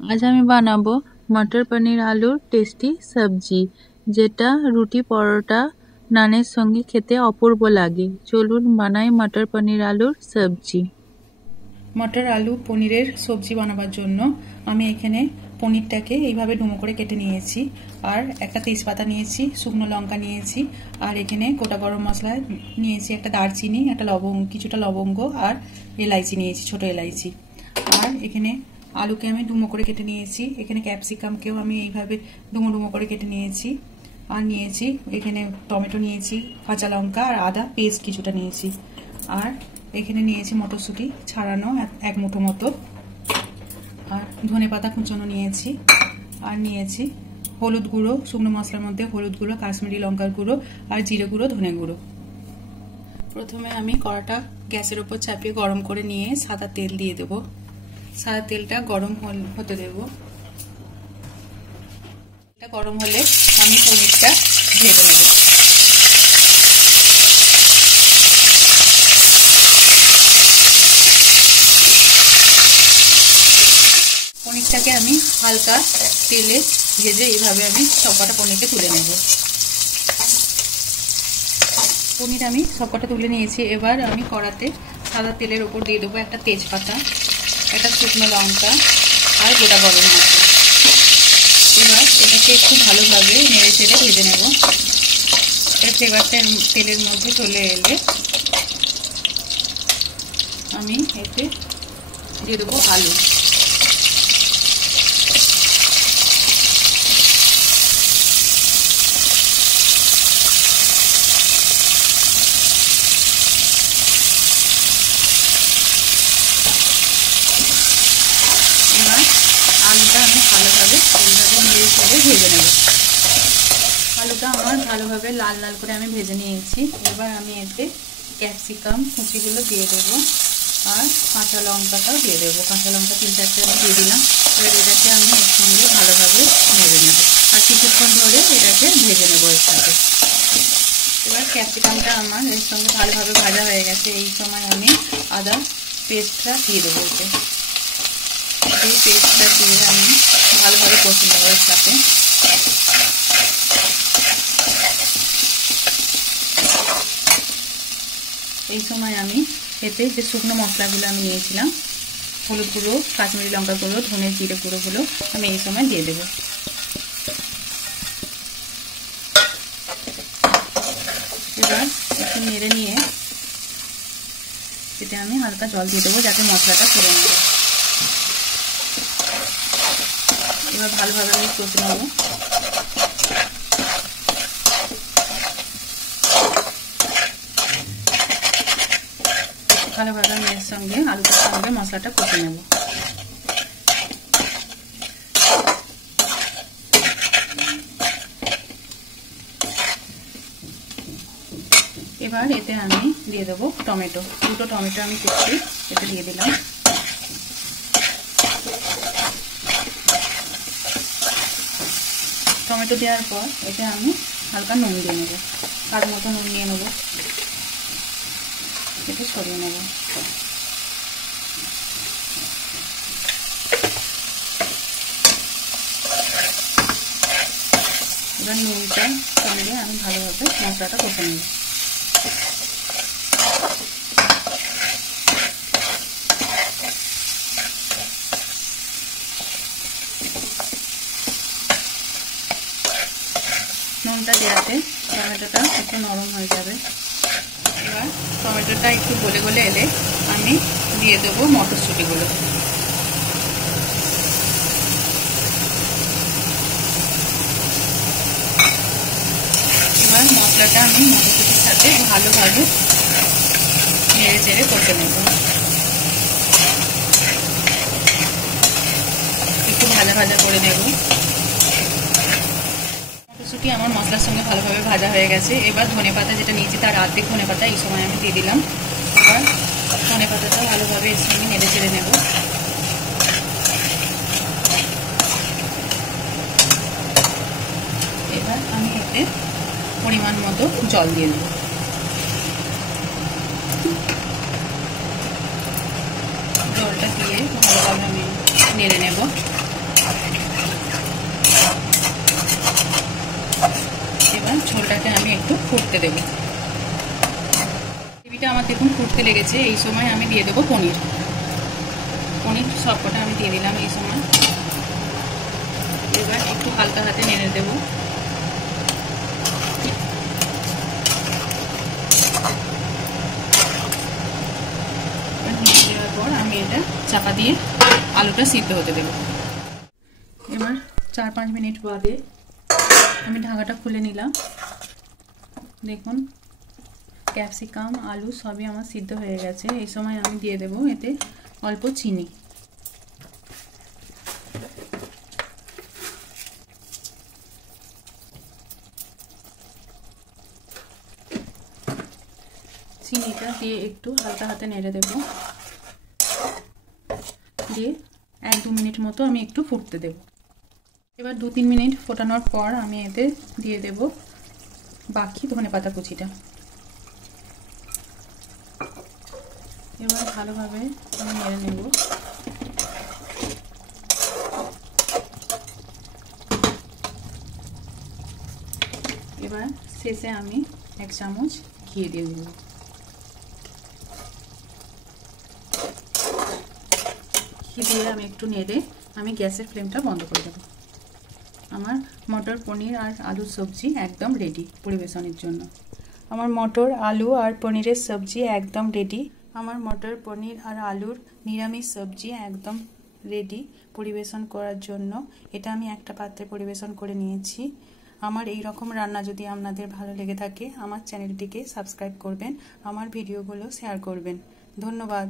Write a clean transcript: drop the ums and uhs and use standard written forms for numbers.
आज আমি বানাবো মটর পনির আলুর টেস্টি সবজি, যেটা রুটি পরোটা নানের সঙ্গে খেতে অপূর্ব লাগে। চলুন বানাই মটর পনির আলুর সবজি। মটর আলু পনিরের সবজি বানাবার জন্য আমি এখানে পনিরটাকে এইভাবে ডুমো করে কেটে নিয়েছি, আর একটা তেজপাতা নিয়েছি, শুকনো লঙ্কা নিয়েছি, আর এখানে গোটা গরম মশলা নিয়েছি, একটা দারচিনি, একটা লবঙ্গ, কিছুটা লবঙ্গ আর এলাইচি নিয়েছি, ছোট এলাইচি। আর এখানে আলুকে আমি ডুমো করে কেটে নিয়েছি, এখানে ক্যাপসিকামকেও আমি এইভাবে ডুমো ডুমো করে কেটে নিয়েছি, আর নিয়েছি এখানে টমেটো নিয়েছি, কাঁচা লঙ্কা আর আদা পেস্ট কিছুটা নিয়েছি, আর এখানে নিয়েছি মটরশুঁটি ছাড়ানো এক মুঠো মতো, আর ধনেপাতা কুচনো নিয়েছি, আর নিয়েছি হলুদ গুঁড়ো, শুকনো মশলার মধ্যে হলুদ গুঁড়ো, কাশ্মীরি লঙ্কার গুঁড়ো আর জিরে গুঁড়ো, ধনে গুঁড়ো। প্রথমে আমি কড়াটা গ্যাসের উপর চাপিয়ে গরম করে নিয়ে সাদা তেল দিয়ে দেব। সাদা তেলটা গরম হতে দেব। এটা গরম হলে আমি পনিরটা ভেজে নেব। পনিরটাকে আমি হালকা তেলে ভেজে এইভাবে আমি সবকটা পনিরকে তুলে নেব। পনির আমি সবকটা তুলে নিয়েছি। এবার আমি কড়াতে সাদা তেলের ওপর দিয়ে দেবো একটা তেজপাতা, একটা শুকনো লঙ্কা আর গোটা গরম মশলা। এবার এটাকে একটু ভালোভাবে নেড়ে চেড়ে ভেজে নেব। এর ফ্লেভারটা তেলের মধ্যে চলে এলে আমি এতে দিয়ে দেবো আলু। এবার আলুটা আমি ভালোভাবে এইভাবে নেড়ে চেড়ে ভেজে নেব। আলুটা আমার ভালোভাবে লাল লাল করে আমি ভেজে নিয়েছি। এবার আমি এতে ক্যাপসিকাম কুচিগুলো দিয়ে দেবো, আর কাঁচা লঙ্কাটাও দিয়ে দেবো। কাঁচা লঙ্কা 3-4টে আমি দিয়ে দিলাম। এবার এটাকে আমি এর সঙ্গে ভালোভাবে নেড়ে নেব, আর কিছুক্ষণ ধরে এটাকে ভেজে নেবো এর সাথে। এবার ক্যাপসিকামটা আমার এর সঙ্গে ভালোভাবে ভাজা হয়ে গেছে। এই সময় আমি আদা পেস্টটা দিয়ে দেবো এতে। এই পেস্টটা দিয়ে আমি ভালোভাবে কষে নেবো এর সাথে। এই সময় আমি এতে যে শুকনো মশলাগুলো আমি নিয়েছিলাম, হলুদ গুঁড়ো, কাশ্মীরি লঙ্কা গুঁড়ো, ধনে জিরে গুঁড়োগুলো আমি এই সময় দিয়ে দেবো। এবার একটু নেড়ে নিয়ে এতে আমি হালকা জল দিয়ে দেবো, যাতে মশলাটা করে নেব। এবার ভালোভাবে আমি কষে নেব। ভালোভাবে আমি এর সঙ্গে আলুটার সঙ্গে মশলাটা কষে নেব। এবার এতে আমি দিয়ে দেবো টমেটো। দুটো টমেটো আমি কুচি এতে দিয়ে দিলাম। টমেটো দেওয়ার পর এতে আমি হালকা নুন দিয়ে নেব, স্বাদ মতো নুন নিয়ে নেব, এতে সরিয়ে নেব। এবার নুনটার সঙ্গে আমি ভালোভাবে মশলাটা কষে নেব। নুনটা দেওয়াতে টমেটোটা একটু নরম হয়ে যাবে। এবার টমেটোটা একটু গলে গলে এলে আমি দিয়ে দেবো মটরশুঁটিগুলো। এবার মশলাটা আমি মটরশুঁটির সাথে ভালোভাবে নেড়ে চেড়ে কষে নেব। একটু ভাজা ভাজা করে নেব। মটরশুঁটি আমার মশলার সঙ্গে ভালোভাবে ভাজা হয়ে গেছে। এবার ধনেপাতা যেটা নিয়েছি তার অর্ধেক ধনেপাতা এই সময় আমি দিয়ে দিলাম। এবার ধনেপাতাটা ভালোভাবে এর সঙ্গে নেড়ে চেড়ে নেব। এবার আমি এতে পরিমাণ মতো জল দিয়ে দেব। জলটা দিয়ে ভালোভাবে আমি নেড়ে নেব। এবার ঝোলটাকে আমি একটু ফুটতে দেবো। গ্রেভিটা আমার দেখুন ফুটতে লেগেছে। এই সময় আমি দিয়ে দেবো পনির। পনির সবকটা আমি দিয়ে দিলাম এই সময়। এবার একটু হালকা হাতে নেড়ে দেবো। নেড়ে দেওয়ার পর আমি এটা চাপা দিয়ে আলুটা সিদ্ধ হতে দেবো। এবার 4-5 মিনিট বাদে আমি ঢাকাটা খুলে নিলাম। দেখুন ক্যাপসিকাম আলু সবই আমার সিদ্ধ হয়ে গেছে। এই সময় আমি দিয়ে দেবো এতে অল্প চিনি। চিনিটা দিয়ে একটু হালকা হাতে নেড়ে দেব। দিয়ে 1-2 মিনিট মতো আমি একটু ফুটতে দেব। এবার 2-3 মিনিট ফোটানোর পর আমি এতে দিয়ে দেব বাকি ধনেপাতা কুচিটা। এবার ভালোভাবে আমি নেড়ে নেব। এবার শেষে আমি 1 চামচ ঘি দিয়ে দেব। ঘি দিয়ে আমি একটু নেড়ে আমি গ্যাসের ফ্লেমটা বন্ধ করে দেব। আমার মটর পনির আর আলুর সবজি একদম রেডি পরিবেশনের জন্য। আমার মটর আলু আর পনিরের সবজি একদম রেডি। আমার মটর পনির আর আলুর নিরামিষ সবজি একদম রেডি পরিবেশন করার জন্য। এটা আমি একটা পাত্রে পরিবেশন করে নিয়েছি। আমার এই রকম রান্না যদি আপনাদের ভালো লেগে থাকে আমার চ্যানেলটিকে সাবস্ক্রাইব করবেন, আমার ভিডিওগুলো শেয়ার করবেন। ধন্যবাদ।